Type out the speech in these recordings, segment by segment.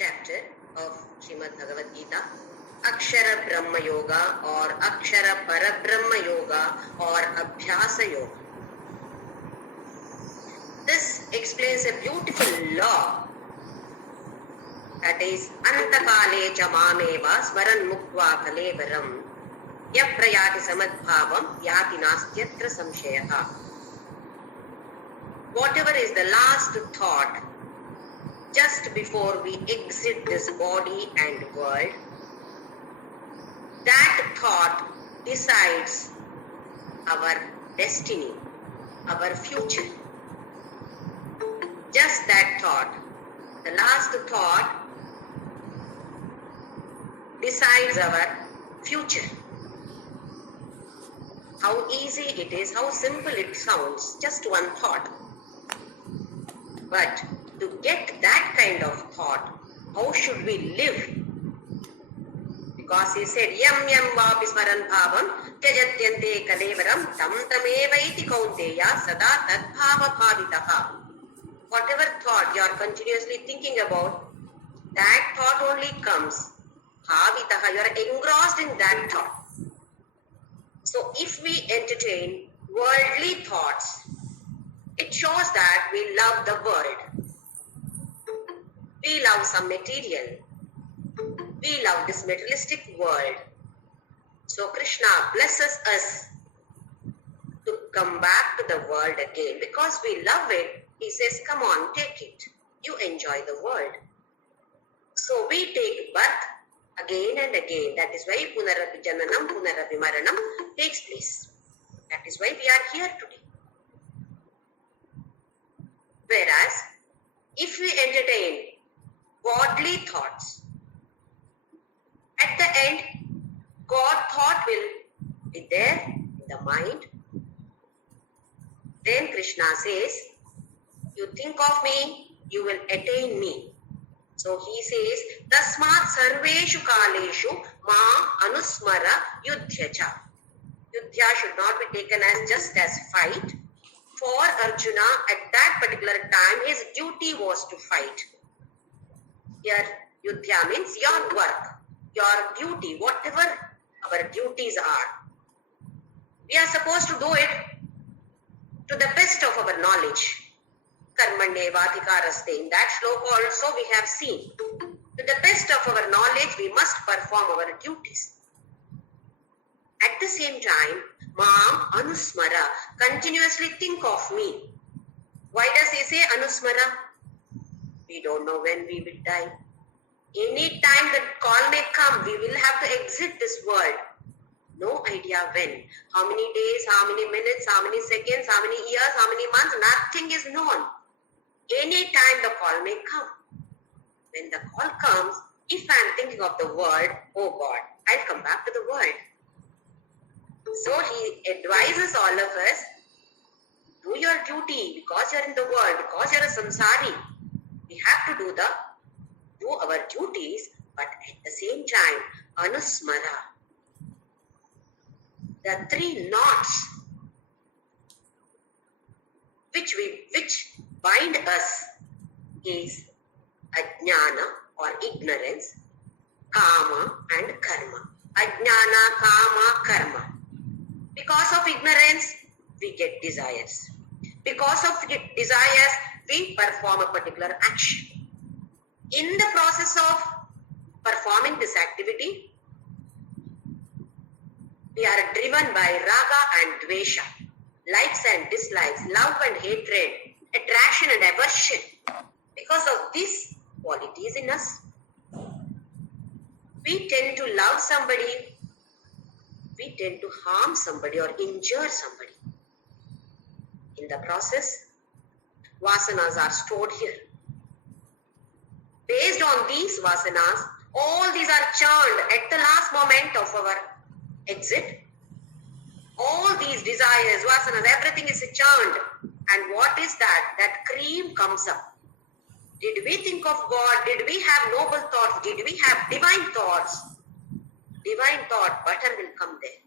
chapter of Srimad Bhagavadgita, Akshara Brahma Yoga or Akshara Parabrahma Yoga or Abhyasa Yoga. This explains a beautiful law, that is Antakale Chamameva Smaran Muktva Kalevaram Yaprayati Samadbhavam Yati Nastyatra Samshayaha. Whatever is the last thought just before we exit this body and world, that thought decides our destiny, our future. Just that thought, the last thought decides our future. How easy it is, how simple it sounds, just one thought. But to get that kind of thought, how should we live? Because he said, Yam yam vapi smaran bhavam tyajatyante kalevaram tam tamevaiti kaunteya sada tad bhava bhavitaha. Whatever thought you are continuously thinking about, that thought only comes. Bhavitaha, you are engrossed in that thought. So if we entertain worldly thoughts, it shows that we love the world. We love some material. We love this materialistic world. So Krishna blesses us to come back to the world again. Because we love it, he says, come on, take it. You enjoy the world. So we take birth again and again. That is why Punarapi Jananam, Punarapi Maranam takes place. That is why we are here today. Whereas, if we entertain godly thoughts, at the end, God thought will be there in the mind. Then Krishna says, you think of me, you will attain me. So he says, Tasmat sarveshu kaleshu ma anusmara yudhyacha. Yudhya should not be taken as just as fight. For Arjuna, at that particular time, his duty was to fight. Here, Yudhya means your work, your duty, whatever our duties are. We are supposed to do it to the best of our knowledge. Karmande vadhikaraste. In that shloka also we have seen. To the best of our knowledge, we must perform our duties. At the same time, Mam Anusmara, continuously think of me. Why does he say Anusmara? We don't know when we will die. Any time that call may come, we will have to exit this world. No idea when. How many days, how many minutes, how many seconds, how many years, how many months, nothing is known. Any time the call may come. When the call comes, if I am thinking of the world, oh God, I'll come back to the world. So he advises all of us, do your duty because you are in the world, because you are a samsari. We have to do our duties, but at the same time, anusmara. The three knots which bind us is ajnana or ignorance, kama and karma. Ajnana, kama, karma. Because of ignorance, we get desires. Because of desires, we perform a particular action. In the process of performing this activity, we are driven by raga and dvesha, likes and dislikes, love and hatred, attraction and aversion. Because of these qualities in us, we tend to love somebody, we tend to harm somebody or injure somebody. In the process, vasanas are stored here. Based on these vasanas, all these are churned at the last moment of our exit. All these desires, vasanas, everything is churned. And what is that? That cream comes up. Did we think of God? Did we have noble thoughts? Did we have divine thoughts? Divine thought, butter will come there.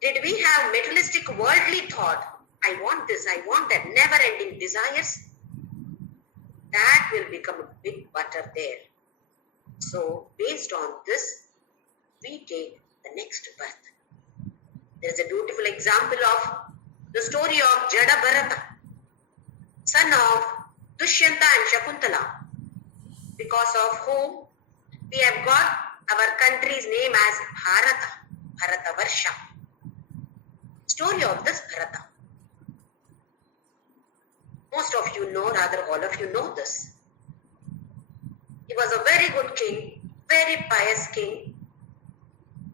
Did we have materialistic, worldly thought? I want this, I want that, never-ending desires. that will become a big butter there. So based on this, we take the next birth. There is a beautiful example of the story of Jada Bharata, son of Dushyanta and Shakuntala, because of whom we have got our country's name as Bharata, Bharatavarsha. Story of this Bharata. Most of you know, rather all of you know this. He was a very good king, very pious king,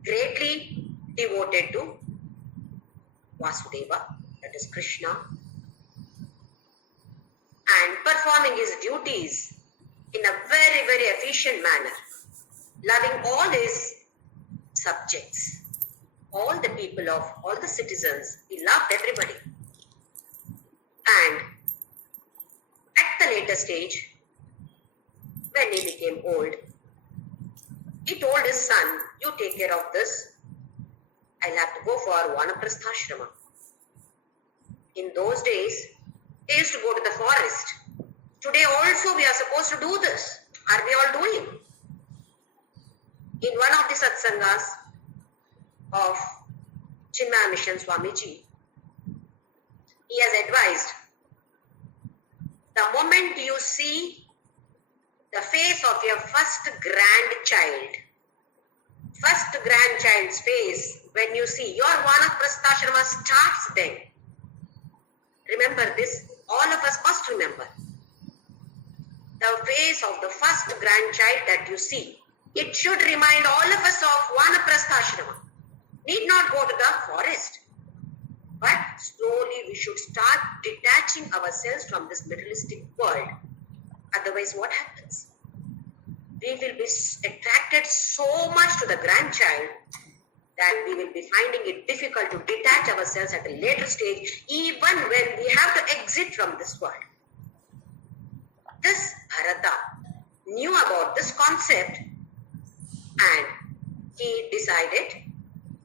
greatly devoted to Vasudeva, that is Krishna, and performing his duties in a very, very efficient manner, loving all his subjects, all the people of, all the citizens. He loved everybody. And at the later stage, when he became old, he told his son, you take care of this. I'll have to go for Vanaprastha. In those days, they used to go to the forest. Today also we are supposed to do this. Are we all doing? In one of the satsangas of Chinmaya Mission Swamiji, he has advised, the moment you see the face of your first grandchild's face, when you see your Vanaprastha starts then. Remember this, all of us must remember. The face of the first grandchild that you see, it should remind all of us of Vanaprastha. Need not go to the forest. But slowly we should start detaching ourselves from this materialistic world. Otherwise, what happens? We will be attracted so much to the grandchild that we will be finding it difficult to detach ourselves at a later stage, even when we have to exit from this world. This Bharata knew about this concept and he decided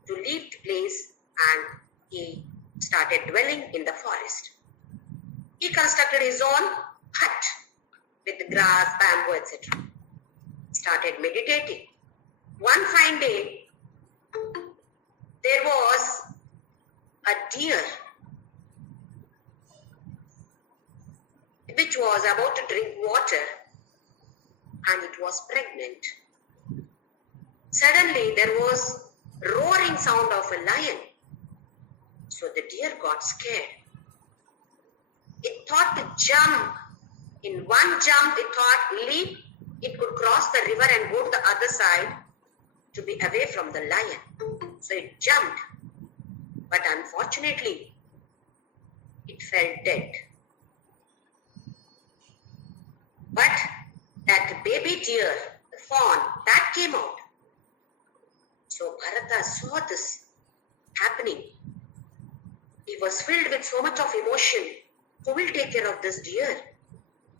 to leave the place and he started dwelling in the forest. He constructed his own hut with grass, bamboo, etc. Started meditating. One fine day, there was a deer which was about to drink water and it was pregnant. Suddenly there was roaring sound of a lion. So the deer got scared. It thought to jump. In one jump, it thought leap. It could cross the river and go to the other side to be away from the lion. So it jumped. But unfortunately, it fell dead. But that baby deer, the fawn, that came out. So Bharata saw this happening. He was filled with so much of emotion. Who will take care of this deer?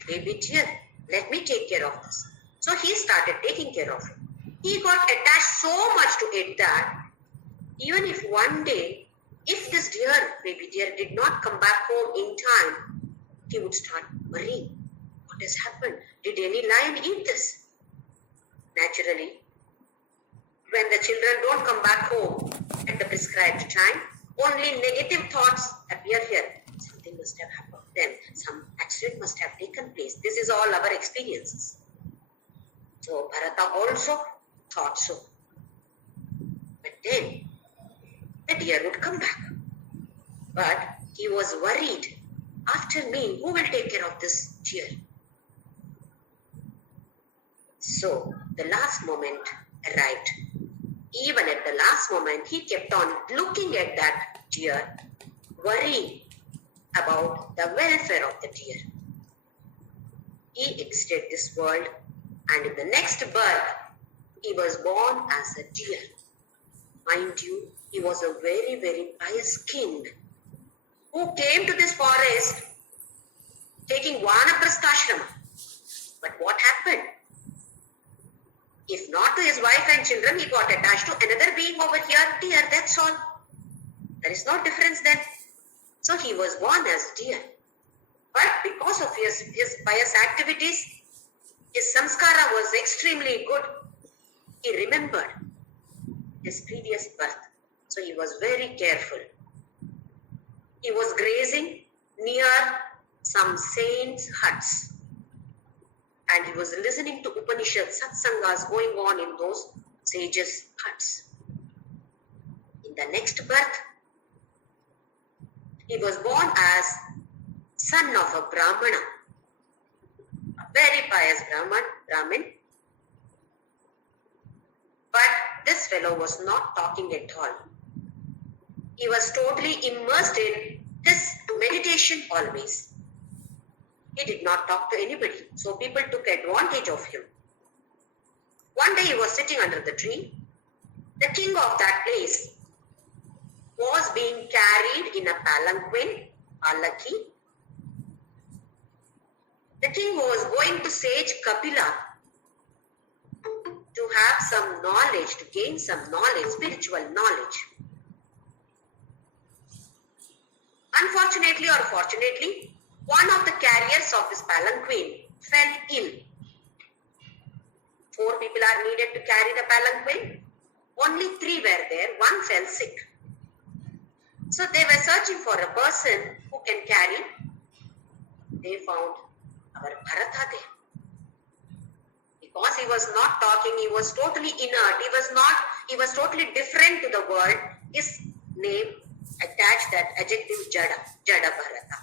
Baby deer, let me take care of this. So he started taking care of it. He got attached so much to it that even if one day, if this deer, baby deer, did not come back home in time, he would start worrying. What has happened? Did any lion eat this? Naturally, when the children don't come back home at the prescribed time, only negative thoughts appear here. Something must have happened then. Some accident must have taken place. This is all our experiences. So Bharata also thought so. But then the deer would come back. But he was worried. After me, who will take care of this deer? So the last moment arrived. Even at the last moment, he kept on looking at that deer, worrying about the welfare of the deer. He exited this world, and in the next birth, he was born as a deer. Mind you, he was a very, very pious king who came to this forest taking Vanaprastha. But what happened? If not to his wife and children, he got attached to another being over here, deer, that's all. There is no difference then. So he was born as deer. But because of his pious activities, his samskara was extremely good. He remembered his previous birth. So he was very careful. He was grazing near some saints' huts. And he was listening to Upanishad satsangas going on in those sages' huts. In the next birth, he was born as son of a Brahmana, a very pious Brahmin. But this fellow was not talking at all. He was totally immersed in his meditation always. He did not talk to anybody, so people took advantage of him. One day he was sitting under the tree. The king of that place was being carried in a palanquin, palaki. The king was going to sage Kapila to have some knowledge, to gain some knowledge, spiritual knowledge. Unfortunately or fortunately, one of the carriers of this palanquin fell ill. 4 people are needed to carry the palanquin. Only 3 were there. 1 fell sick. So they were searching for a person who can carry. They found our Bharata there. Because he was not talking, he was totally inert. He was totally different to the world. His name attached that adjective Jada Bharata.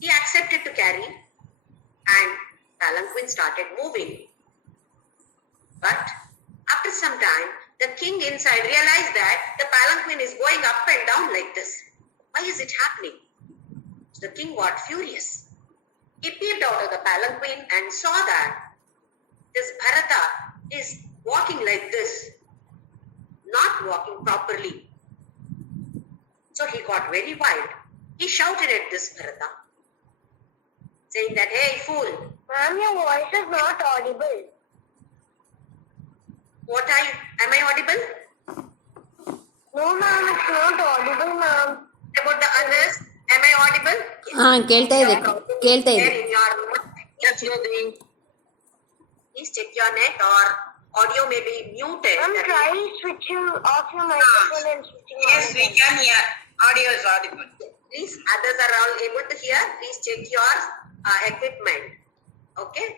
He accepted to carry and palanquin started moving. But after some time, the king inside realized that the palanquin is going up and down like this. Why is it happening? So the king got furious. He peeped out of the palanquin and saw that this Bharata is walking like this, not walking properly. So he got very wild. He shouted at this Bharata, saying that, "Hey, fool." Ma'am, your voice is not audible. What are you? Am I audible? No, ma'am, it's not audible, ma'am. About the others, am I audible? ಕೇಳ್ತಾ ಇದೆ ಕೇಳ್ತಾ ಇದೆ. There in your room, please check your net or audio may be muted. I'm trying switching off your microphone and switching on. Yes, we can hear. Audio is audible. Please, others are all able to hear. Please check your equipment. Okay.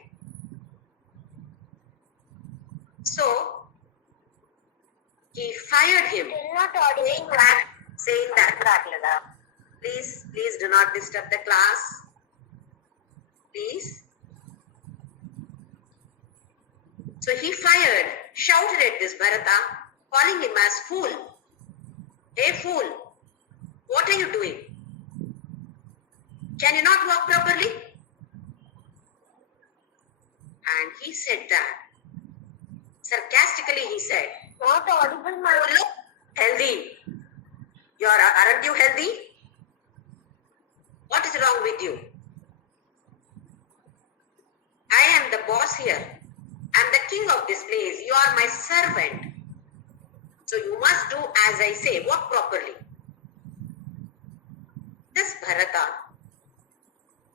So he fired him, Still not audible, saying that, please do not disturb the class. Please. So he fired, shouted at this Bharata, calling him as fool. Hey fool, what are you doing? Can you not walk properly? And he said that. Sarcastically he said, Not audible, ma'am. "You look healthy. Aren't you healthy? What is wrong with you? I am the boss here. I am the king of this place. You are my servant. So you must do as I say. Walk properly." This Bharata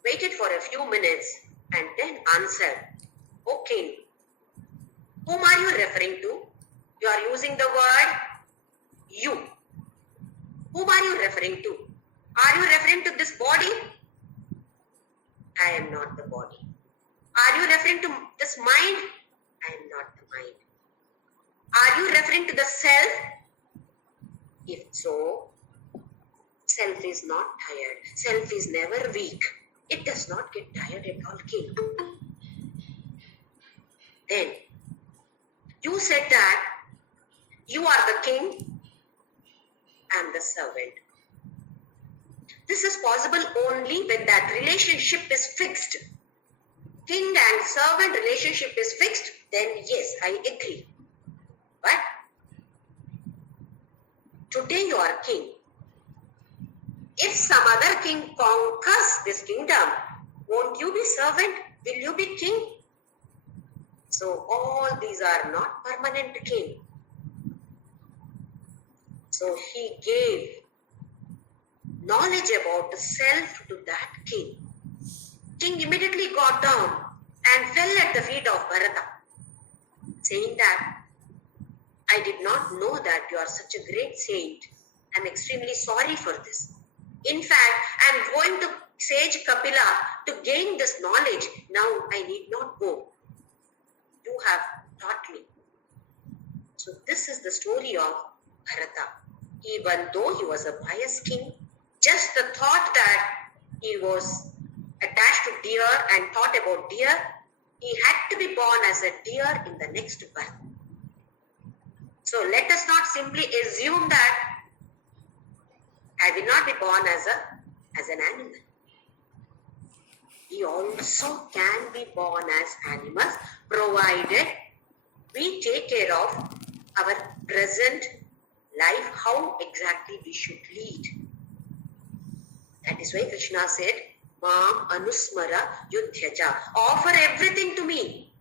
waited for a few minutes and then answered, "O king, whom are you referring to? You are using the word you. Whom are you referring to? Are you referring to this body? I am not the body. Are you referring to this mind? I am not the mind. Are you referring to the self? If so, self is not tired. Self is never weak. It does not get tired at all, king. Then, you said that you are the king, I am the servant. This is possible only when that relationship is fixed. King and servant relationship is fixed, then yes, I agree. But today you are king. If some other king conquers this kingdom, won't you be servant? Will you be king? So all these are not permanent king. So he gave knowledge about the self to that king. King immediately got down and fell at the feet of Bharata, saying that, I did not know that you are such a great saint. I am extremely sorry for this. In fact, I am going to sage Kapila to gain this knowledge. Now I need not go. You have taught me. So this is the story of Bharata. Even though he was a pious king, just the thought that he was attached to deer and thought about deer, he had to be born as a deer in the next birth. So let us not simply assume that I will not be born as an animal. We also can be born as animals, provided we take care of our present life, how exactly we should lead. That is why Krishna said, Mam Anusmara Yudhyaja. Offer everything to me.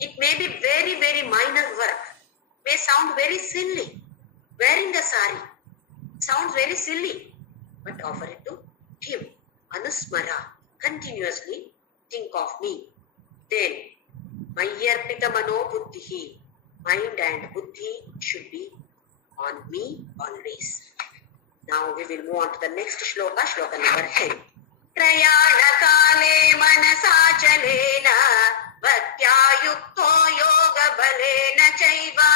It may be very, very minor work. May sound very silly. Wearing a sari sounds very silly. But offer it to him. Anusmara. Continuously think of me. Then, Mayarpita Mano Buddhihi. Mind and Buddhi should be on me always. Now we will move on to the next shloka, shloka number 10. Prayana kale manasachalena vatyayukto yoga balena chaiva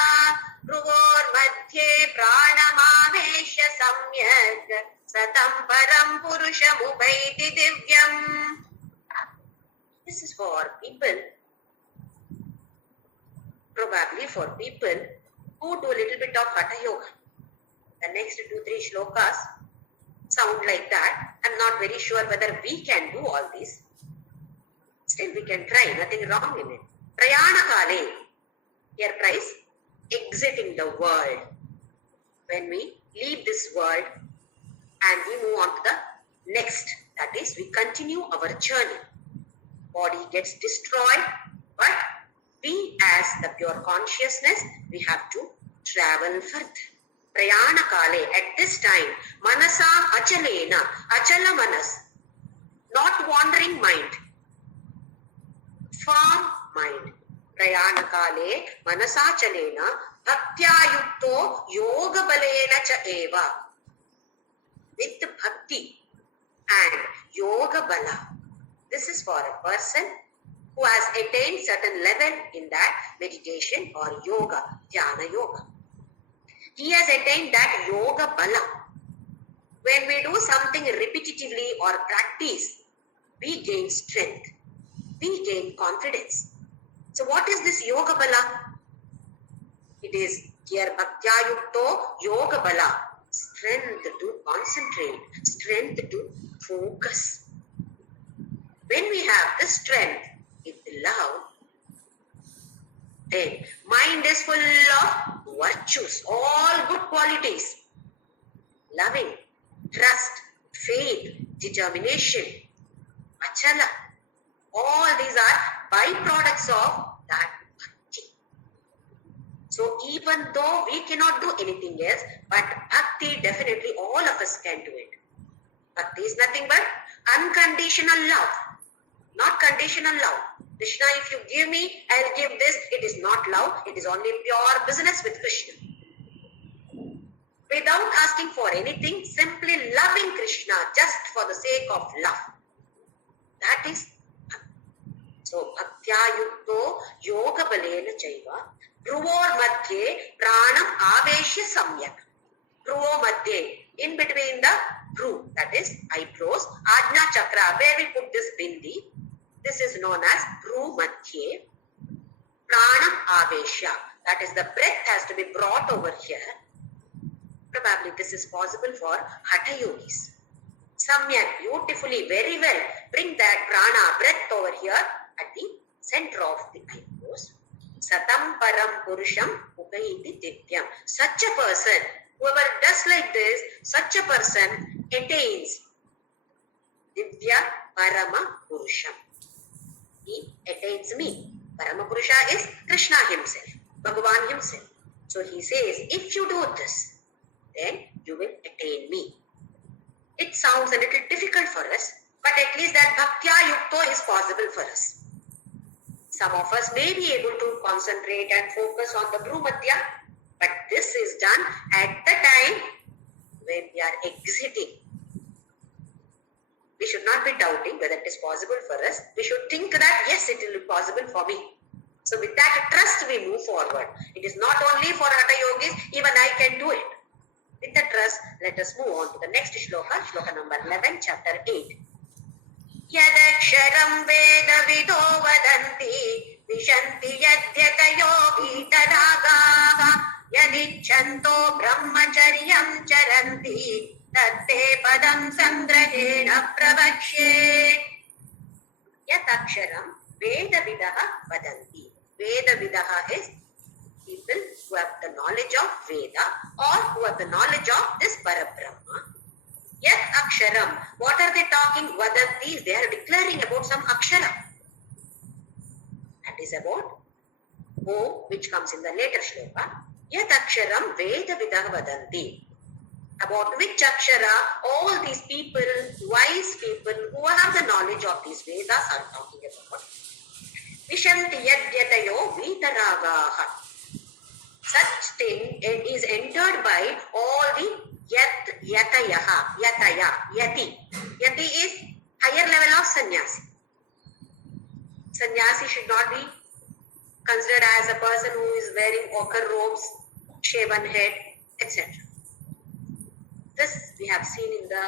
bruvor madhye pranamavesha samyak satam param purushamupaiti divyam. This is for people, probably for people who do a little bit of Hatha Yoga. The next 2-3 shlokas sound like that. I'm not very sure whether we can do all this. Still we can try, nothing wrong in it. Prayana kale, here price, exiting the world. When we leave this world and we move on to the next, that is, we continue our journey. Body gets destroyed, but we as the pure consciousness, we have to travel further. Prayana kale, at this time, manasa achalena, achala manas, not wandering mind, firm mind. Prayana kale, manasa achalena, bhaktya-yukto yoga balena cha eva. With bhakti and yoga bala. This is for a person who has attained certain level in that meditation or yoga, dhyana yoga. He has attained that yoga bala. When we do something repetitively or practice, we gain strength. We gain confidence. So what is this yoga bala? It is here bhaktya-yukto yoga bala. Strength to concentrate, strength to focus. When we have this strength with love, then mind is full of virtues, all good qualities. Loving, trust, faith, determination, achala. All these are byproducts of that bhakti. So even though we cannot do anything else, but bhakti, definitely all of us can do it. Bhakti is nothing but unconditional love, not conditional love. Krishna, if you give me, I'll give this. It is not love. It is only pure business with Krishna. Without asking for anything, simply loving Krishna just for the sake of love. That is bhakti. So, bhaktya-yukto yoga balena chaiva bruvor madhye pranam aveshya samyak. Bruvo madhye, in between the bru, that is eyebrows, ajna chakra, where we put this bindi. This is known as bru madhye pranam aveshya. That is, the breath has to be brought over here. Probably this is possible for Hatha Yogis. Samyak, beautifully, very well. Bring that prana, breath over here at the center of the eyebrows. Satam param purusham upaiti divyam. Such a person, whoever does like this, such a person attains divya parama purusham. He attains me. Parama purusha is Krishna himself, Bhagavan himself. So he says, if you do this, then you will attain me. It sounds a little difficult for us, but at least that bhaktya yukto is possible for us. Some of us may be able to concentrate and focus on the bhrumadhya, but this is done at the time when we are exiting. We should not be doubting whether it is possible for us. We should think that yes, it will be possible for me. So with that trust we move forward. It is not only for Hatha Yogis, even I can do it. With the trust, let us move on to the next shloka, shloka number 11, chapter 8. Yadaksharam vedavido vadanti vishanti yadyatayo vitadagaha yadichanto brahmacharyam charanti tatte padam sangrahena pravakshe. Yadaksharam vedavidaha vadanti. Vedavidaha is people who have the knowledge of Veda or who have the knowledge of this Parabrahma. Yet Aksharam, what are they talking? Vadanti, they are declaring about some Akshara. That is about O, which comes in the later shloka. Yet Aksharam Veda Vidah Vadanti. About which Akshara all these people, wise people who have the knowledge of these Vedas are talking about. Vishanti Yadyatayo Vitaragaha. Such thing is entered by all the Yataya. Yati is higher level of sannyasi. Sannyasi should not be considered as a person who is wearing ochre robes, shaven head, etc. This we have seen in the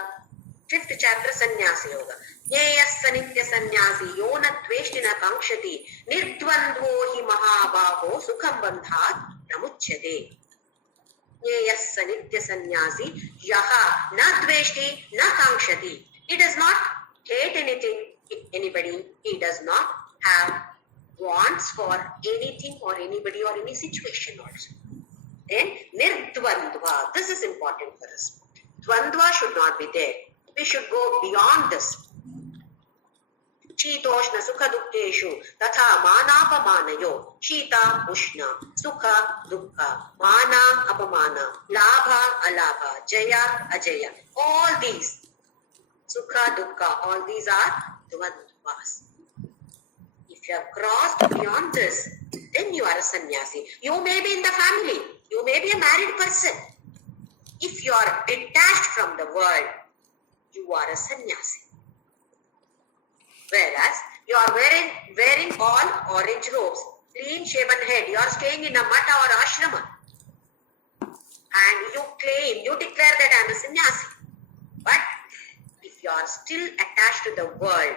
5th chapter, Sannyasi Yoga. Yeyassa nitya sannyasi yona tveshtina kankshati nirdvandvo hi mahabaho sukham bandhat namuchyate. Yeyassa nitya sannyasi yaha na tveshti na kankshati. He does not hate anybody. He does not have wants for anything or anybody or any situation also. Then nirdvandva. This is important for us. Dvandva should not be there. We should go beyond this. Shitoshna sukha dukkeshu tatha manapamanayo. Shita ushna sukha dukkha mana apamana labha alabha jaya ajaya. All these sukha dukkha, all these are dvandvas. If you have crossed beyond this, then you are a sannyasi. You may be in the family. You may be a married person. If you are detached from the world, you are a sannyasi. Whereas you are wearing all orange robes, clean shaven head, you are staying in a mata or ashrama, and you declare that I am a sannyasi. But if you are still attached to the world,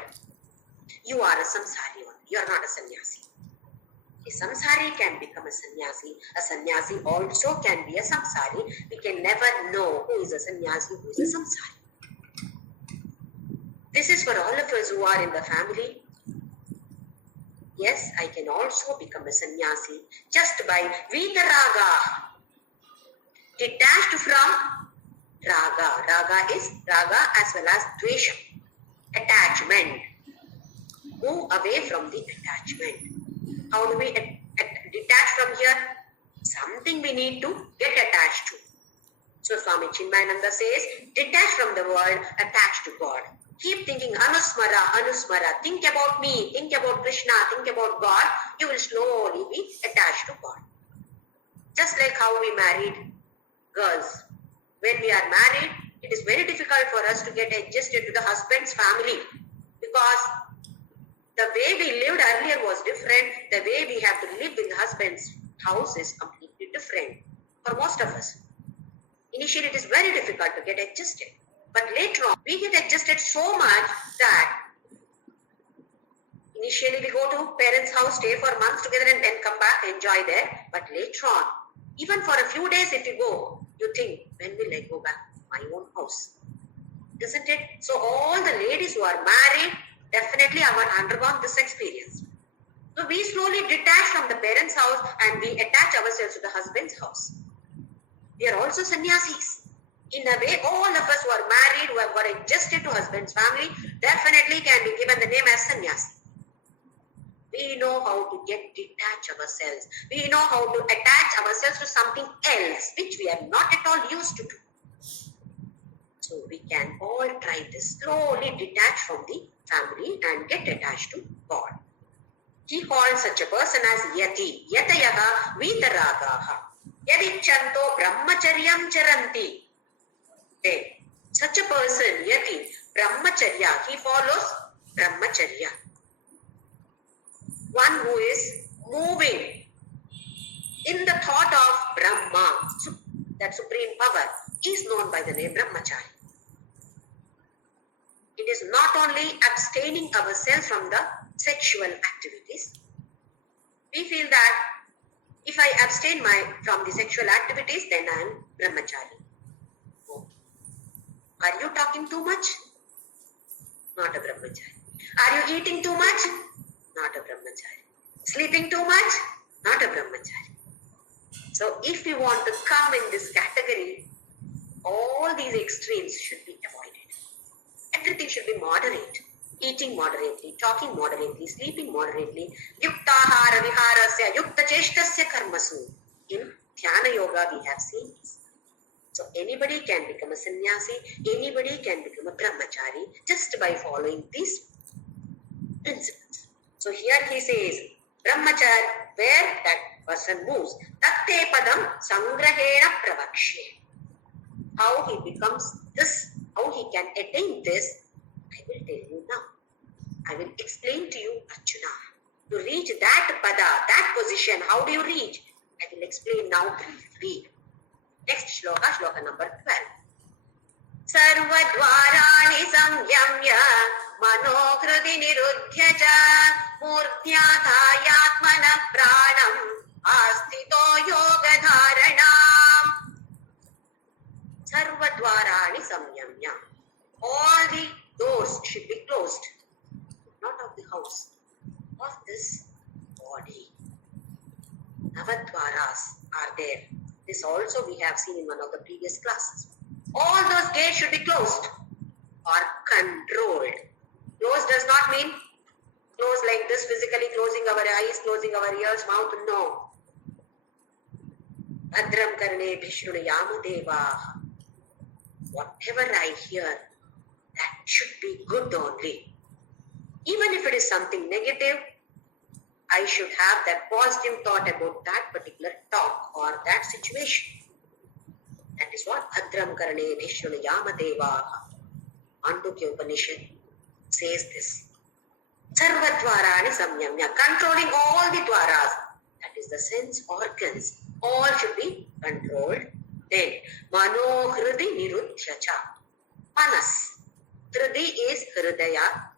you are a samsari only. You are not a sannyasi. A samsari can become a sannyasi. A sannyasi also can be a samsari. We can never know who is a sannyasi, who is a samsari. This is for all of us who are in the family. Yes, I can also become a sannyasi just by vitaraga, detached from raga. Raga is raga as well as dvesha, attachment. Move away from the attachment. How do we detach from here? Something we need to get attached to. So Swami Chinmayananda says, detach from the world, attach to God. Keep thinking, Anusmara, Anusmara. Think about me, think about Krishna, think about God. You will slowly be attached to God. Just like how we married girls. When we are married, it is very difficult for us to get adjusted to the husband's family, because the way we lived earlier was different. The way we have to live in the husband's house is completely different for most of us. Initially, it is very difficult to get adjusted. But later on, we get adjusted so much that initially we go to parents' house, stay for months together and then come back, enjoy there. But later on, even for a few days if you go, you think, when will I go back to my own house? Isn't it? So all the ladies who are married definitely have undergone this experience. So we slowly detach from the parents' house and we attach ourselves to the husband's house. We are also sannyasis. In a way, all of us who are married, who have got adjusted to husband's family, definitely can be given the name as sannyasi. We know how to detach ourselves. We know how to attach ourselves to something else, which we are not at all used to do. So So we can all try this. Slowly detach from the family and get attached to God. He called such a person as Yati. Yatayaha Vitaragaha. Yadichanto Brahmacharyam Charanti. Then, such a person, Yati, Brahmacharya, he follows Brahmacharya. One who is moving in the thought of Brahma, that supreme power, is known by the name Brahmachari. It is not only abstaining ourselves from the sexual activities. We feel that if I abstain from the sexual activities, then I am Brahmachari. Oh. Are you talking too much? Not a Brahmachari. Are you eating too much? Not a Brahmachari. Sleeping too much? Not a Brahmachari. So if we want to come in this category, all these extremes should be avoided. Everything should be moderate. Eating moderately, talking moderately, sleeping moderately. Yuktahara viharasya yukta cheshtasya karmasu. In Dhyana Yoga we have seen this. So anybody can become a sannyasi, anybody can become a brahmachari just by following these principles. So here he says, brahmachari, where that person moves, tatte padam sangrahena pravakshye. How he becomes this, how he can attain this, I will tell you now. I will explain to you, Arjuna. To reach that pada, that position, how do you reach? I will explain now briefly. Next shloka, shloka number 12. Sarvadvarani samyamya manokriti niruddhya cha murdhyadhayatmana pranam astito yoga dharanam. Sarvadvarani samyamya. All the doors should be closed. Not of the house, of this body. Navadvaras are there. This also we have seen in one of the previous classes. All those gates should be closed or controlled. Closed does not mean close like this, physically closing our eyes, closing our ears, mouth. No. Bhadram karne bhishrunayama deva. Whatever I hear, that should be good only. Even if it is something negative, I should have that positive thought about that particular talk or that situation. That is what Bhadram Karane Vishnunayama Deva Andukya Upanishad says this. Sarvadvarani Samyamya, controlling all the dwaras, that is the sense organs, all should be controlled. Then, Mano Hridi Niruddhyacha, Manas. Hridi is Hridaya.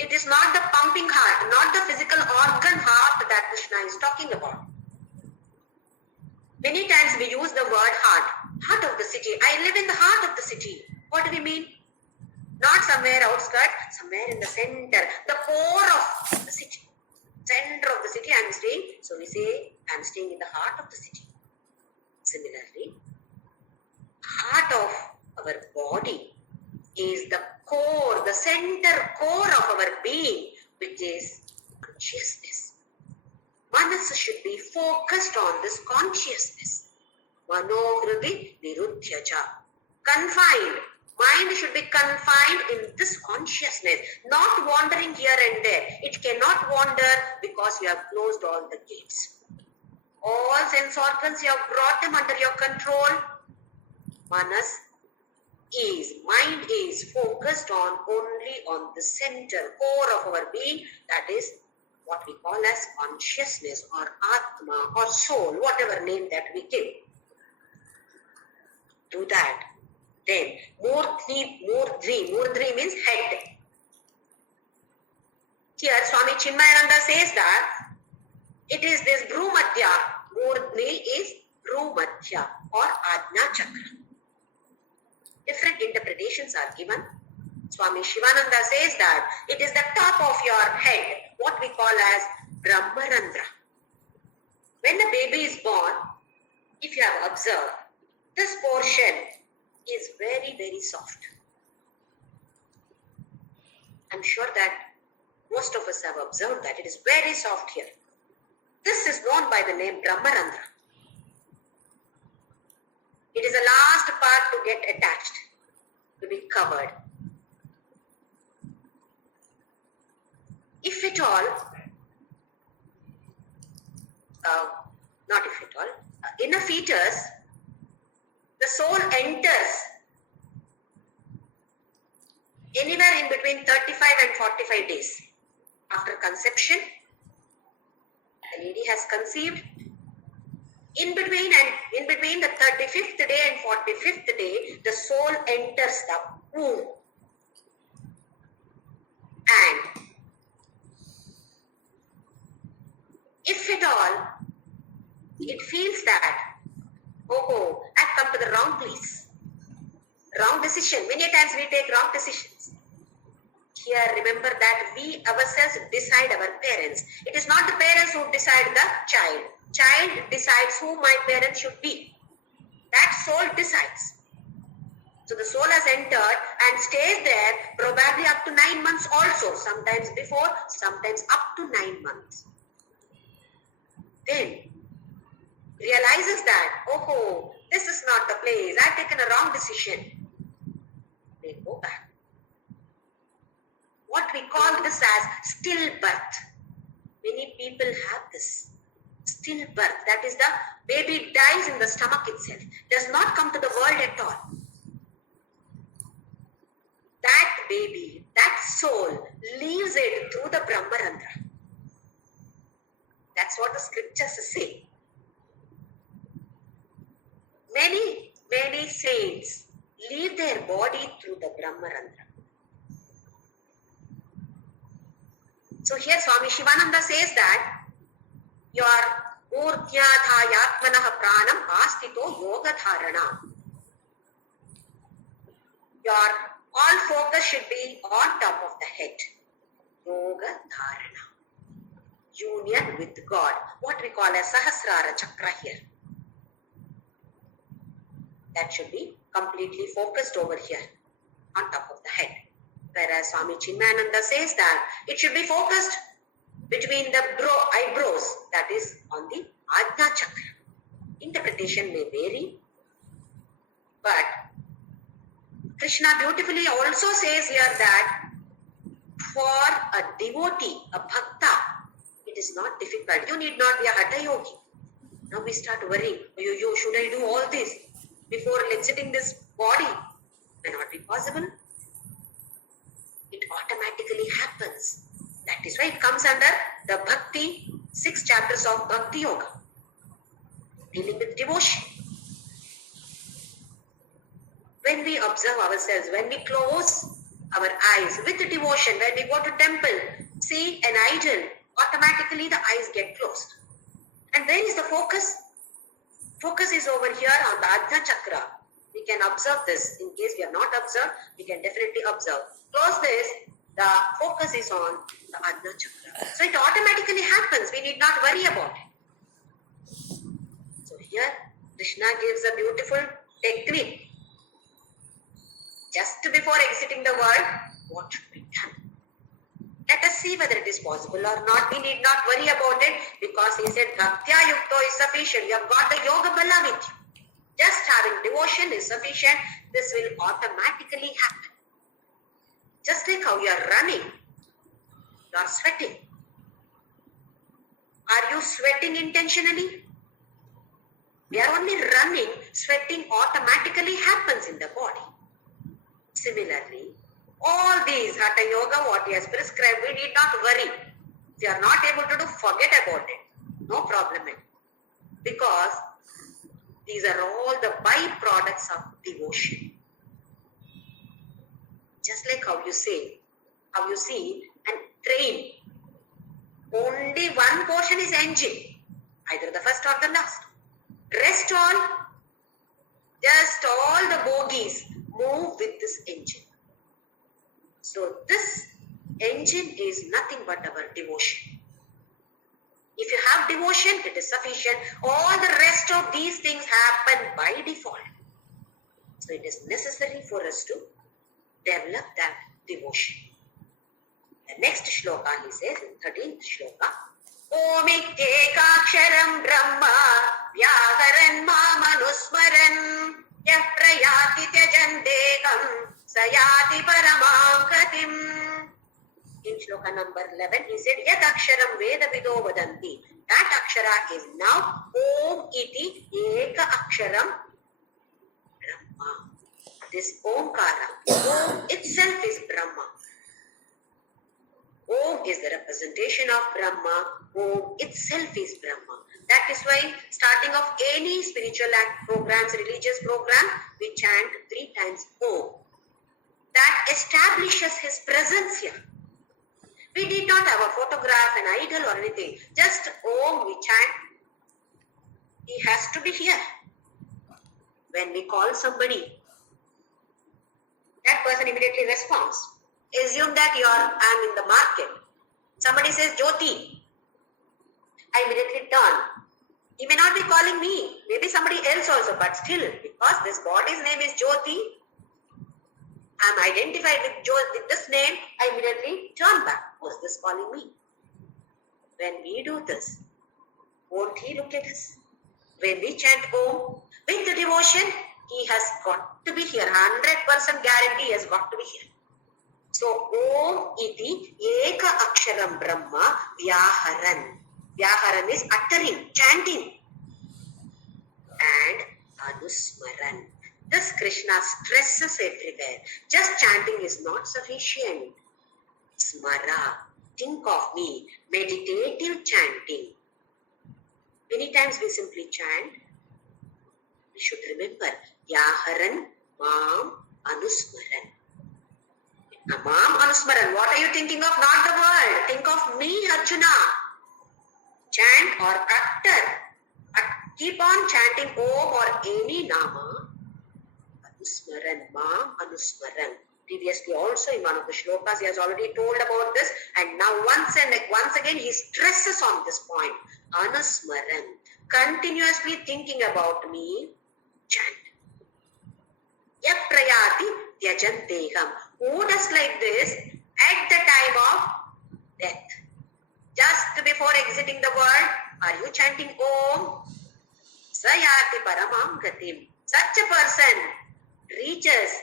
It is not the pumping heart, not the physical organ heart that Krishna is talking about. Many times we use the word heart of the city. I live in the heart of the city. What do we mean? Not somewhere outskirts, somewhere in the center, the core of the city. Center of the city I am staying. So we say, I am staying in the heart of the city. Similarly, heart of our body is the core, the center core of our being, which is consciousness. Manas should be focused on this consciousness. Manohridi niruddhyacha. Confined. Mind should be confined in this consciousness, not wandering here and there. It cannot wander because you have closed all the gates. All sense organs, you have brought them under your control. Manas is, mind is focused on only on the center, core of our being, that is what we call as consciousness or Atma or soul, whatever name that we give. Do that. Then, Murdri means head. Here, Swami Chinmayananda says that it is this Bhrumadhya. Murdri is Bhrumadhya or Ajna Chakra. Different interpretations are given. Swami Shivananda says that it is the top of your head, what we call as Brahmarandra. When a baby is born, if you have observed, this portion is very, very soft. I'm sure that most of us have observed that it is very soft here. This is known by the name Brahmarandra. It is the last part to get attached. to be covered. If at all, not if at all, in a fetus, the soul enters anywhere in between 35 and 45 days after conception. The lady has conceived. In between the 35th day and 45th day, the soul enters the womb. And if at all it feels that, oh, I've come to the wrong place, wrong decision. Many times we take wrong decisions. Here, remember that we ourselves decide our parents. It is not the parents who decide the child. Child decides who my parents should be. That soul decides. So the soul has entered and stays there probably up to 9 months also. Sometimes before, sometimes up to 9 months. Then realizes that, oh, this is not the place. I've taken a wrong decision. They go back. What we call this as stillbirth. Many people have this. Stillbirth. That is, the baby dies in the stomach itself. Does not come to the world at all. That baby, that soul leaves it through the Brahmarandra. That's what the scriptures say. Many saints leave their body through the Brahmarandra. So here Swami Shivananda says that your Murtyadhayatmanah pranam astito yoga dharana. Your all focus should be on top of the head. Yoga dharana. Union with God. What we call as Sahasrara Chakra here. That should be completely focused over here on top of the head. Whereas Swami Chinmayananda says that it should be focused between the eyebrows, that is on the Ajna Chakra. Interpretation may vary, but Krishna beautifully also says here that for a devotee, a bhakta, it is not difficult. You need not be a hatha yogi. Now we start worrying, should I do all this before exiting this body? May not be possible. It automatically happens. That is why it comes under the Bhakti, 6 chapters of Bhakti Yoga, dealing with devotion. When we observe ourselves, when we close our eyes with devotion, when we go to temple, see an idol, automatically the eyes get closed. And where is the focus? Focus is over here on the Ajna Chakra. We can observe this. In case we are not observed, we can definitely observe. Close this, the focus is on the Ajna Chakra. So it automatically happens. We need not worry about it. So here, Krishna gives a beautiful technique. Just before exiting the world, what should be done? Let us see whether it is possible or not. We need not worry about it because he said, Bhaktya Yukto is sufficient. You have got the Yoga Bala with you. Just having devotion is sufficient. This will automatically happen. Just like how you are running, you are sweating. Are you sweating intentionally? We are only running. Sweating automatically happens in the body. Similarly, all these Hatha Yoga, what he has prescribed, we need not worry. If you are not able to do, forget about it. No problem. Because these are all the byproducts of devotion. Just like how you see an train. Only one portion is engine, either the first or the last. Rest all, just all the bogies move with this engine. So this engine is nothing but our devotion. If you have devotion, it is sufficient. All the rest of these things happen by default. So it is necessary for us to develop that devotion. The next shloka, he says in 13th shloka, Om Ityekaksharam Brahma Vyakaran Mamanusmaran Yah Prayati Tyajan Dekam Sayati paramam gatim. In shloka number 11, he said, Yat aksharam veda vido vadanti. That akshara is now Om iti eka aksharam Brahma. This Omkara, Om itself is Brahma. Om is the representation of Brahma. Om itself is Brahma. That is why starting of any spiritual programs, religious program, we chant 3 times Om. That establishes his presence here. We did not have a photograph, an idol or anything. Just Om we chant. He has to be here. When we call somebody, that person immediately responds. Assume that I am in the market. Somebody says JYOTHI. I immediately turn. He may not be calling me, maybe somebody else also, but still, because this body's name is JYOTHI, I am identified with this name, I immediately turn back. Who is this calling me? When we do this, won't he look at us? When we chant Om with the devotion, he has got to be here. 100% guarantee he has got to be here. So, Om iti eka aksharam Brahma vyaharan. Vyaharan is uttering, chanting. And anusmaran. This Krishna stresses everywhere. Just chanting is not sufficient. Smara, think of me, meditative chanting. Many times we simply chant. We should remember, Yaharan, Mam, Anusmaran. Mam, Anusmaran, what are you thinking of? Not the world. Think of me, Arjuna. Chant or utter. Keep on chanting Om or any Nama. Anusmaran, Mam, Anusmaran. Previously also in one of the shlokas he has already told about this, and now once again he stresses on this point. Anusmaran, continuously thinking about me, chant. Yaprayati tyajanteham. Who does like this at the time of death? Just before exiting the world, are you chanting Om? Sayati paramam gatim. Such a person reaches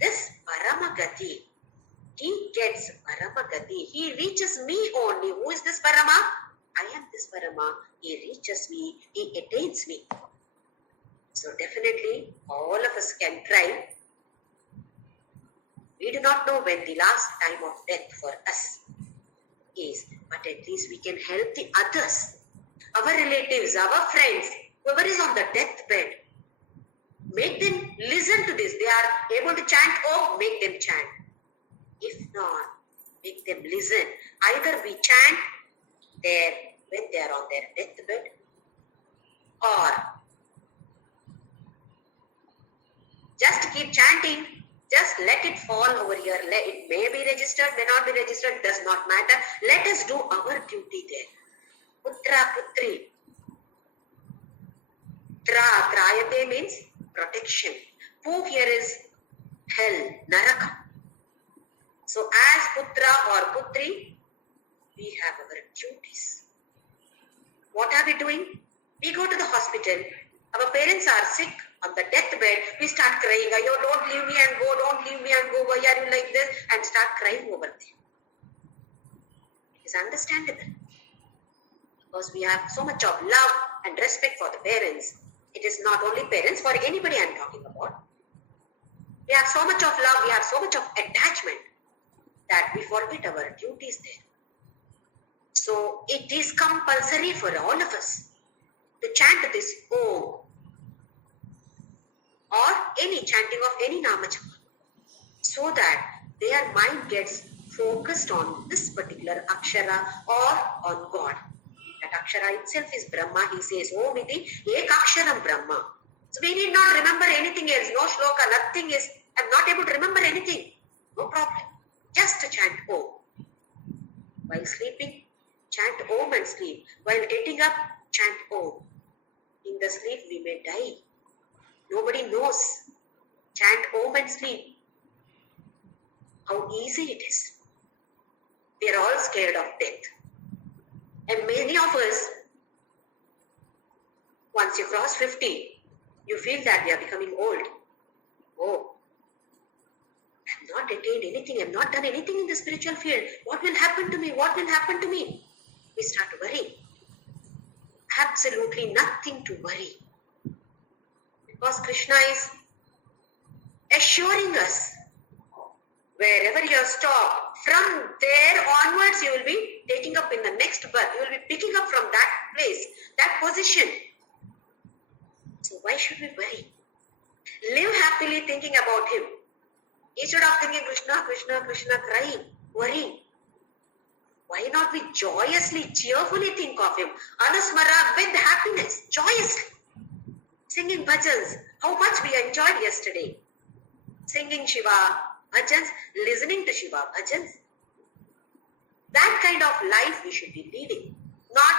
this Paramagati. He gets Paramagati. He reaches me only. Who is this Parama? I am this Parama. He reaches me. He attains me. So definitely all of us can try. We do not know when the last time of death for us is, but at least we can help the others. Our relatives, our friends, whoever is on the deathbed. Make them listen to this. They are able to chant Om, make them chant. If not, make them listen. Either we chant when they are on their deathbed, or just keep chanting. Just let it fall over here. It may be registered, may not be registered, does not matter. Let us do our duty there. Putra, Putri. Trayate means protection. Pu here is hell, Naraka. So as Putra or Putri, we have our duties. What are we doing? We go to the hospital. Our parents are sick on the deathbed. We start crying. Ayo, don't leave me and go. Don't leave me and go. Why are you like this? And start crying over them. It is understandable. Because we have so much of love and respect for the parents. It is not only parents, for anybody I am talking about. We have so much of love, we have so much of attachment that we forget our duties there. So it is compulsory for all of us to chant this Om or any chanting of any Namajapa, so that their mind gets focused on this particular Akshara or on God. That Akshara itself is Brahma. He says, Om iti ekaksharam Brahma. So we need not remember anything else. No shloka, nothing is, I'm not able to remember anything. No problem. Just to chant Om. While sleeping, chant Om and sleep. While getting up, chant Om. In the sleep, we may die. Nobody knows. Chant Om and sleep. How easy it is. We are all scared of death. And many of us, once you cross 50, you feel that we are becoming old. Oh, not attained anything, I have not done anything in the spiritual field. What will happen to me? What will happen to me? We start worrying. Absolutely nothing to worry. Because Krishna is assuring us, wherever you have stopped, from there onwards you will be taking up in the next birth. You will be picking up from that place, that position. So why should we worry? Live happily thinking about him. Instead of thinking Krishna, Krishna, Krishna, crying, worrying. Why not we joyously, cheerfully think of him? Anusmara with happiness, joyously. Singing bhajans, how much we enjoyed yesterday. Singing Shiva bhajans, listening to Shiva bhajans. That kind of life we should be leading. Not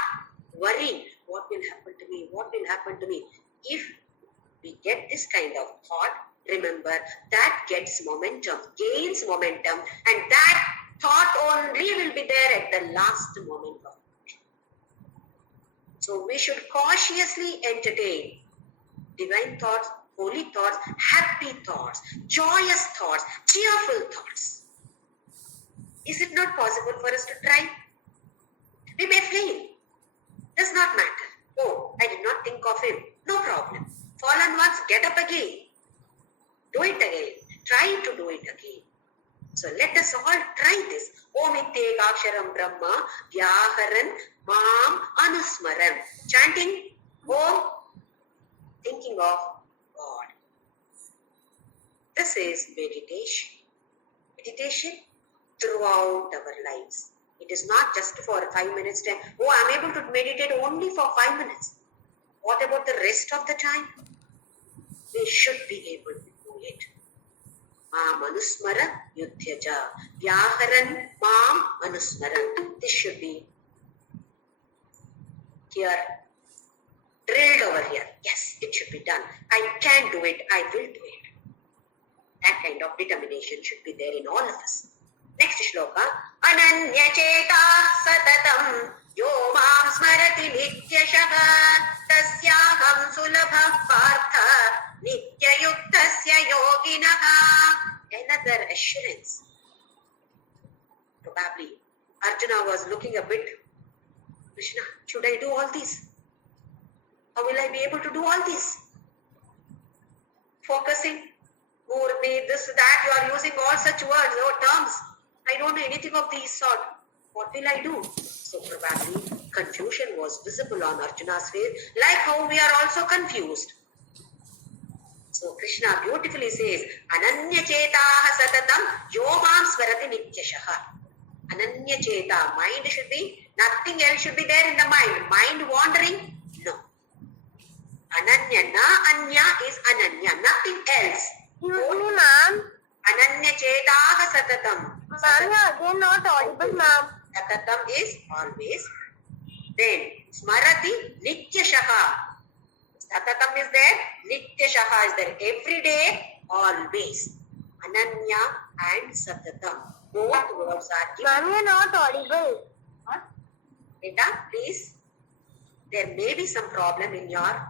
worrying, what will happen to me, what will happen to me. If we get this kind of thought, remember that gets momentum, gains momentum, and that thought only will be there at the last moment of it. So we should cautiously entertain divine thoughts, holy thoughts, happy thoughts, joyous thoughts, cheerful thoughts. Is it not possible for us to try? We may fail. Does not matter. Oh, I did not think of him. No problem. Fallen once, get up again. Do it again. Try to do it again. So let us all try this. Om Ityekaksharam Brahma Vyaharan Mam Anusmaran. Chanting Om, thinking of God. This is meditation. Meditation throughout our lives. It is not just for 5 minutes time. Oh, I am able to meditate only for 5 minutes. What about the rest of the time? We should be able to do it. Mam Anusmara Yudhyaja. Vyaharan Mam Anusmaran. This should be here, drilled over here. Yes, it should be done. I can do it. I will do it. That kind of determination should be there in all of us. Next shloka. Ananya cheta satatam yo mam smarati nityashaha tasyaham sulabha partha nityayuktasya yoginaha. Another assurance. Probably Arjuna was looking a bit, Krishna, should I do all this? How will I be able to do all this? Focusing, Murni, this, that, you are using all such words or terms. I don't know anything of these sort. What will I do? So probably confusion was visible on Arjuna's face, like how we are also confused. So Krishna beautifully says, Ananya chetaha satatam yomam swarati nityashaha. Ananya cheta, mind should be, nothing else should be there in the mind. Mind wandering? No. Ananya, na anya is ananya, nothing else. Excuse me, ma'am. Ananya chetaha satatam. Ma'am, you are again not audible, ma'am. Satatam is always. Then smarati nityashaha. Satatam is there, nityashaha is there. Every day, always. Ananya and satatam. Both words are given. Ma'am, you are not audible. What? Beta, please. There may be some problem in your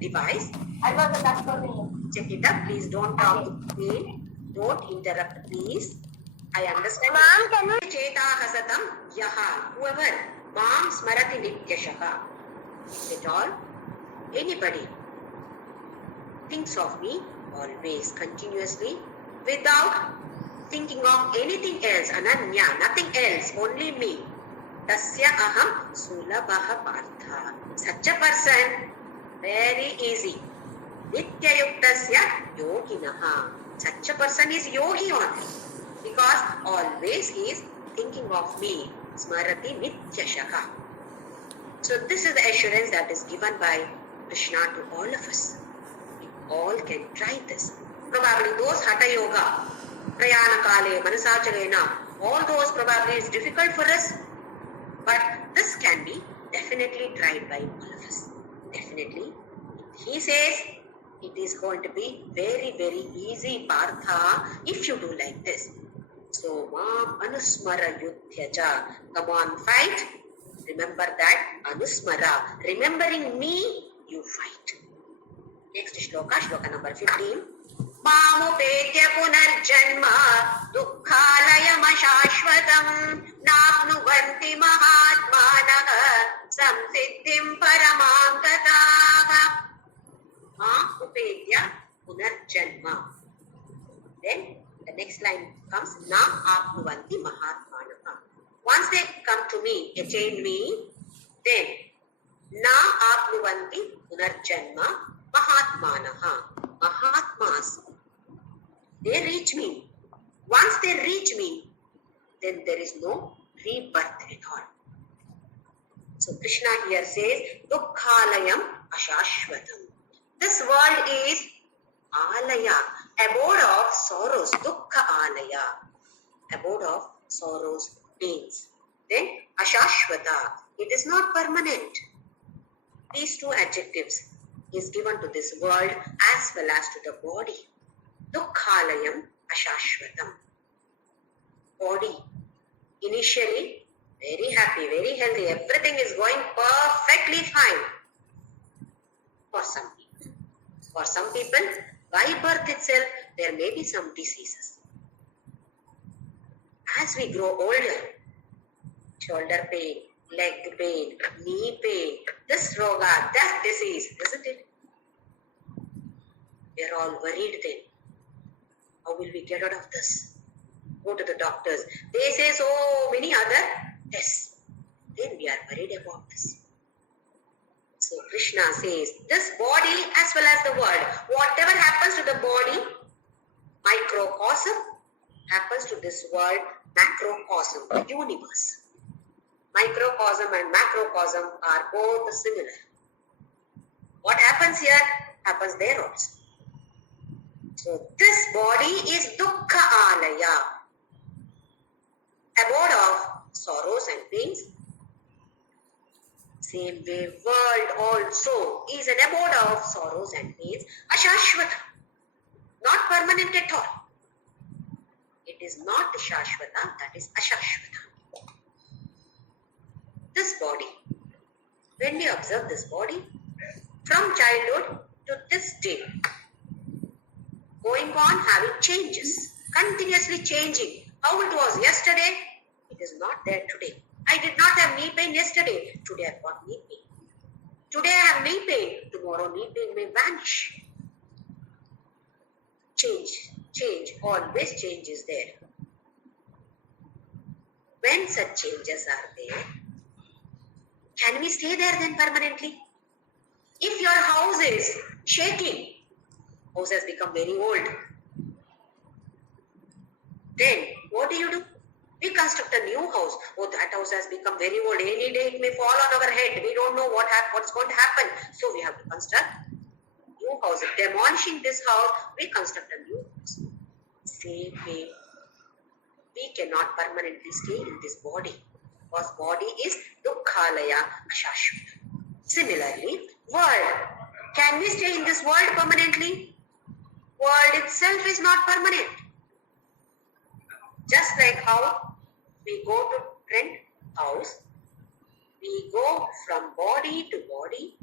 device. I was a customer. Check it up. Please don't talk to me. Don't interrupt, please. I understand. Ma'am, can you? Cheta hasatam yaha. Whoever. Mam smarati nityashaha. Is it all? Anybody thinks of me always, continuously, without thinking of anything else. Ananya, nothing else, only me. Tasya aham sulabha partha. Such a person, very easy. Nityayuktasya yoginaha. Such a person is yogi only, because always he is thinking of me. Smarati nityashaha. So this is the assurance that is given by Krishna to all of us. We all can try this. Probably those Hatha Yoga, Prayana Kale, Manasachalena, all those probably is difficult for us. But this can be definitely tried by all of us. Definitely. He says it is going to be very, very easy, Partha, if you do like this. So, Mam Anusmara Yudhyaja. Come on, fight. Remember that. Anusmara. Remembering me, you fight. Next shloka, shloka number 15. मामुपेत्य पुनर्जन्म दुःखालयमशाश्वतम् नाप्नुवन्ति महात्मानः संसिद्धिं परमां गताः मामुपेत्य पुनर्जन्म. Then the next line comes na apnuvanti mahatmanah. Once they come to me, attain me, then na apnuvanti punarjanma mahatmanah. Mahatmas, they reach me. Once they reach me, then there is no rebirth at all. So Krishna here says, dukkhalayam ashashvatam. This world is alaya, abode of sorrows, dukkha alaya, abode of sorrows, pains. Then ashashvata, it is not permanent. These two adjectives is given to this world as well as to the body. Dukkhalayam ashashvatam. Body, initially very happy, very healthy, everything is going perfectly fine for some people. For some people, by birth itself, there may be some diseases. As we grow older, shoulder pain, leg pain, knee pain, this roga, that disease, isn't it? We are all worried then. How will we get out of this? Go to the doctors. They say so many other tests. Then we are worried about this. So Krishna says, this body as well as the world, whatever happens to the body, microcosm, happens to this world, macrocosm, the universe. Microcosm and macrocosm are both similar. What happens here, happens there also. So this body is dukkha alaya, abode of sorrows and pains. Same way, world also is an abode of sorrows and pains, ashashvata, not permanent at all. It is not shashvata, that is ashashvata. This body, when we observe this body, from childhood to this day, going on having changes, continuously changing. How it was yesterday, it is not there today. I did not have knee pain yesterday. Today I got knee pain. Today I have knee pain. Tomorrow knee pain may vanish. Change, always change is there. When such changes are there, can we stay there then permanently? If your house is shaking, house has become very old, then what do? We construct a new house. Oh, that house has become very old. Any day it may fall on our head. We don't know what's going to happen. So we have to construct a new house. Demolishing this house, we construct a new house. Same way, we cannot permanently stay in this body. Because body is dukkhalaya ashashvata. Similarly, world. Can we stay in this world permanently? World itself is not permanent. Just like how we go to rent house, we go from body to body,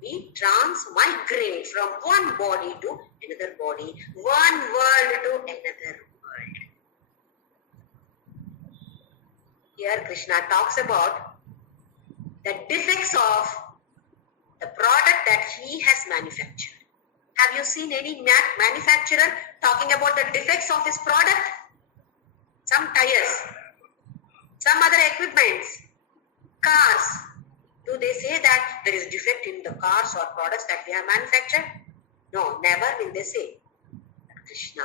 we transmigrate from one body to another body, one world to another world. Here Krishna talks about the defects of the product that he has manufactured. Have you seen any manufacturer talking about the defects of his product? Some tires, some other equipments, cars. Do they say that there is defect in the cars or products that we have manufactured? No, never will they say. But Krishna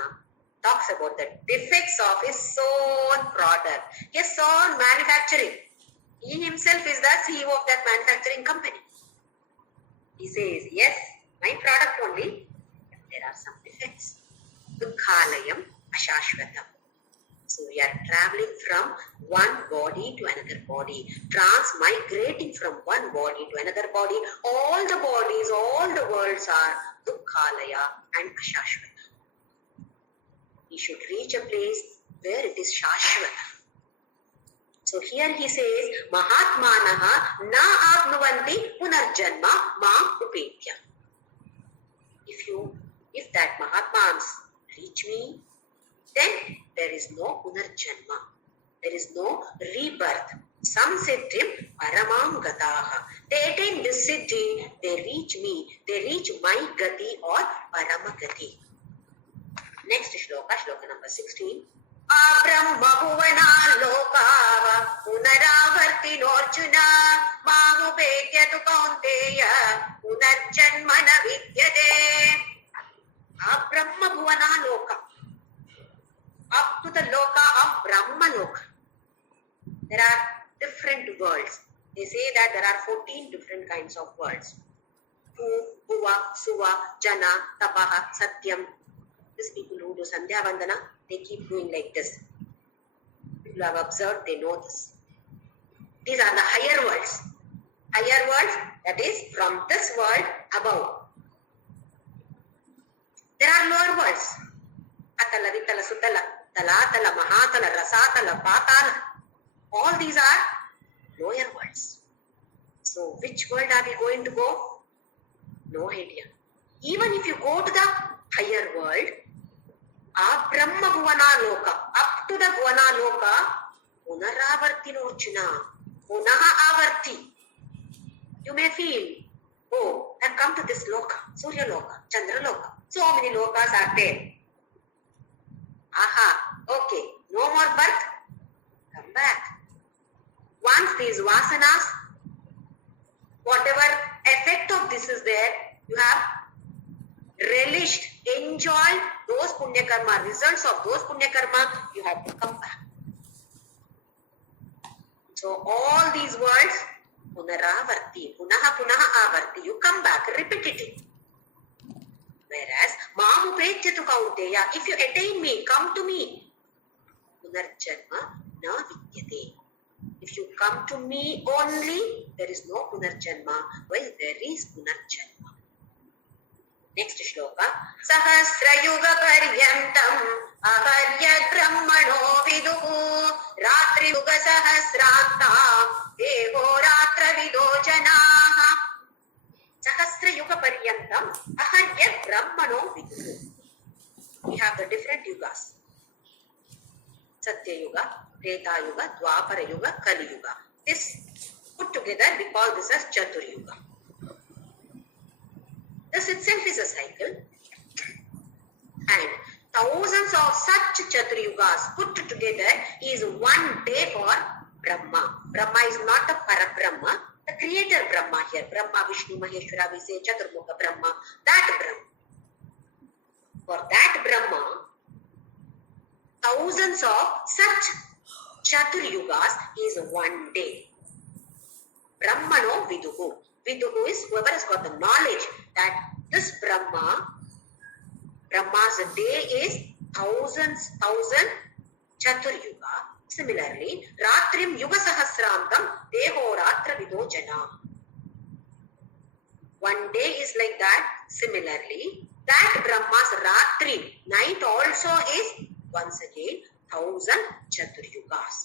talks about the defects of his own product, his own manufacturing. He himself is the CEO of that manufacturing company. He says, yes, my product only, but there are some defects. Dukkhalayam ashashvatam. So we are traveling from one body to another body, transmigrating from one body to another body. All the bodies, all the worlds are dukkhalaya and ashashvata. We should reach a place where it is shashvata. So here he says, Mahatmanaha na apnuvanti punarjanma ma upetya. If you If that Mahatmas reach me, then there is no Punarjanma. There is no rebirth. Some siddhim paramam gataha. They attain this siddhi, they reach me, they reach my gati or paramagati. Next shloka, shloka number 16. Abrahma bhuvana lokava punaravartinorjuna mamupetyatu kaunteya punarjanmana vidyate. Abrahma bhuvana loka. Up to the loka of Brahma loka. There are different worlds. They say that there are 14 different kinds of worlds. Bhuva, Suva, Jana, Tapaha, Satyam. These people who do Sandhya Vandana, they keep doing like this. People have observed, they know this. These are the higher worlds. Higher worlds, that is from this world above. There are lower worlds. Atala, Vitala, Sutala, Talatala, Mahatala, Rasatala, Patala. All these are lower worlds. So which world are we going to go? No idea. Even if you go to the higher world, Brahma Bhuvana Loka, up to the Bhuvana Loka, Punaravartinorjuna, Punaha Avarti. You may feel, oh, I've come to this Loka, Surya Loka, Chandra Loka. So many Lokas are there. Aha, okay, no more birth, come back. Once these vasanas, whatever effect of this is there, you have relished, enjoyed those punya karma, results of those punya karma, you have to come back. So all these words, punaravarti, punaha punaha avarti, you come back, repetitive. Whereas, mamupetyatu kaunteya, if you attain me, come to me, punarjanma na vidyate. If you come to me only, there is no punarjanma, while there is punarjanma. Next shloka. Sahasra yuga paryantam aharyat brahmano viduhu ratri yuga sahasrantam devo ratra vido janaha. Sahasra yuga paryantam aharyat brahmano viduhu. We have the different yugas. Satya yuga, Treta yuga, Dwapara yuga, Kali yuga. This put together we call this as Chatur yuga. This itself is a cycle, and thousands of such Chatur yugas put together is one day for Brahma. Brahma is not a Parabrahma, the creator Brahma here. Brahma, Vishnu, Maheshwara, we say Chaturmukha Brahma, that Brahma. For that Brahma, thousands of such Chatur yugas is one day. Brahmano viduhu. Viduhu is whoever has got the knowledge that this Brahma's day is thousand Chatur yuga. Similarly, Ratrim yuga sahasrantam deho ratra vido jana. One day is like that. Similarly, that Brahma's Ratri, night also is once again 1000 Chatur yugas.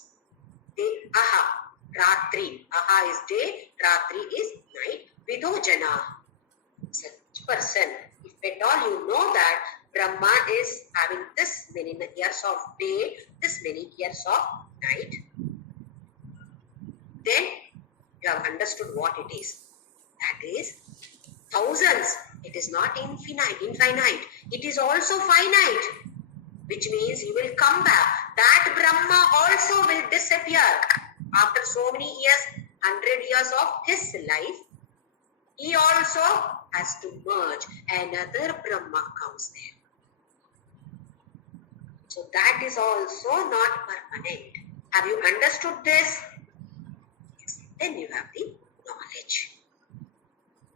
Aha, Ratri. Aha is day, Ratri is night. Vido jana. Such person, if at all you know that Brahma is having this many years of day, this many years of night, then you have understood what it is. That is thousands. It is not infinite. It is also finite, which means you will come back. That Brahma also will disappear after so many years, 100 years of his life. He also has to merge. Another Brahma comes there. So that is also not permanent. Have you understood this? Yes. Then you have the knowledge.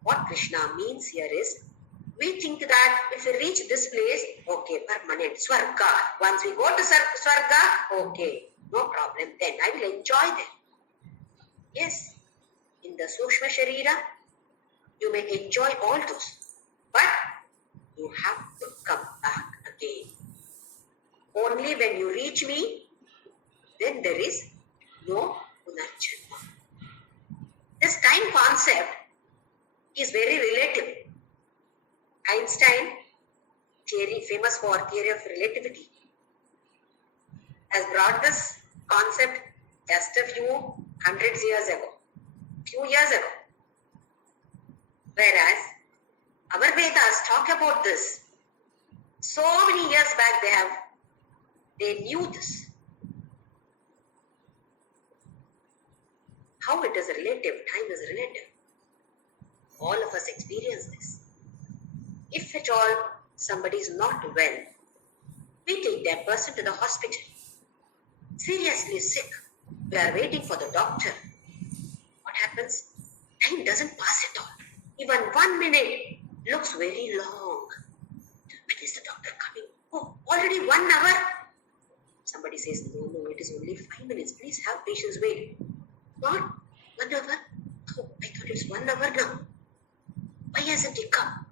What Krishna means here is, we think that if we reach this place, okay, permanent, Swarga. Once we go to Swarga, okay, no problem. Then I will enjoy them. Yes, in the Sukshma Sharira, you may enjoy all those, but you have to come back again. Only when you reach me, then there is no Punarjanma. This time concept is very relative. Einstein theory, famous for theory of relativity, has brought this concept just a few hundreds years ago, few years ago. Whereas our Vedas talk about this. So many years back they knew this. How it is relative, time is relative. All of us experience this. If at all somebody is not well, we take that person to the hospital. Seriously sick. We are waiting for the doctor. What happens? Time doesn't pass at all. Even 1 minute looks very long. When is the doctor coming? Oh, already 1 hour. Somebody says, no, it is only 5 minutes. Please have patience, wait. What? 1 hour? Oh, I thought it's 1 hour now. Why hasn't he come?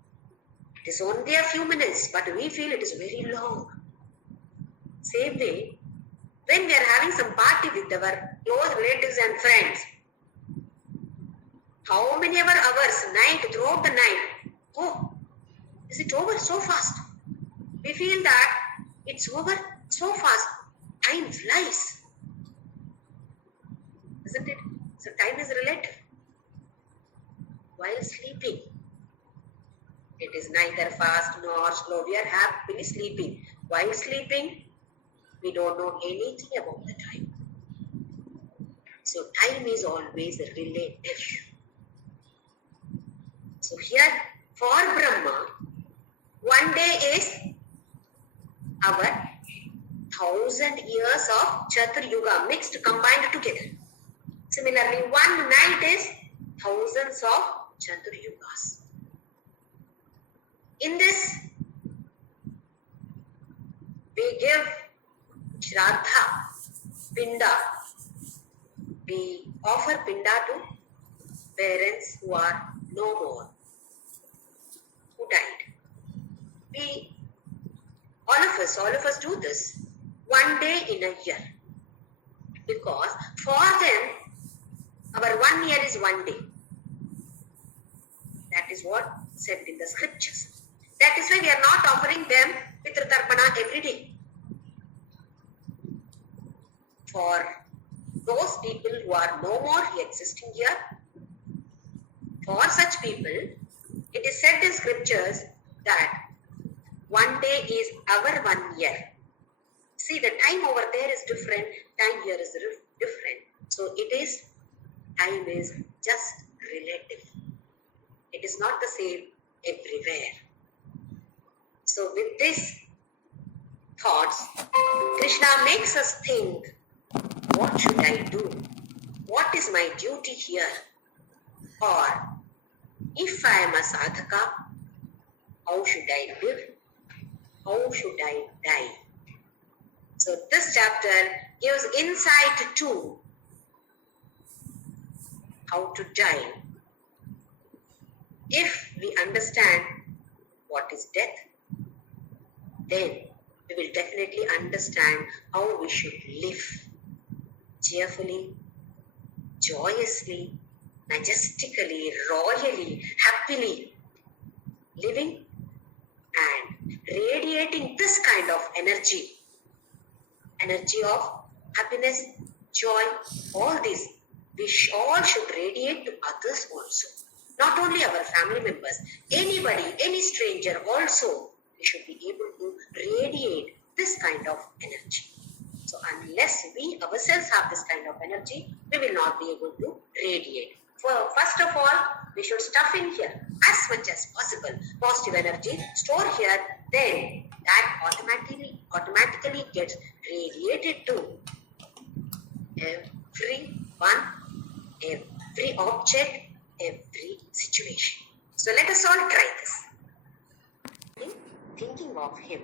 It is only a few minutes, but we feel it is very long. Same way, when we are having some party with our close relatives and friends, how many hours, throughout the night, oh, is it over so fast? We feel that it's over so fast. Time flies. Isn't it? So time is relative. While sleeping, it is neither fast nor slow. We are happily sleeping. While sleeping, we don't know anything about the time. So time is always relative. So here, for Brahma, 1 day is our 1,000 years of Chatur Yuga mixed, combined together. Similarly, 1 night is thousands of Chatur Yugas. In this, we give Shraddha, Pinda. We offer Pinda to parents who are no more, who died. All of us do this 1 day in a year. Because for them, our 1 year is 1 day. That is what said in the scriptures. That is why we are not offering them Pitra Tarpana every day. For those people who are no more existing here, for such people, it is said in scriptures that 1 day is our 1 year. See, the time over there is different, time here is different. So time is just relative. It is not the same everywhere. So with these thoughts, Krishna makes us think, what should I do? What is my duty here? Or, if I am a sadhaka, how should I live? How should I die? So this chapter gives insight to how to die. If we understand what is death, then we will definitely understand how we should live cheerfully, joyously, majestically, royally, happily, living and radiating this kind of energy of happiness, joy, all these. We all should radiate to others also. Not only our family members, anybody, any stranger also, we should be able to radiate this kind of energy. So unless we ourselves have this kind of energy, we will not be able to radiate. First of all, we should stuff in here as much as possible positive energy, store here, then that automatically gets radiated to everyone, every object, every situation. So let us all try this. Thinking of him.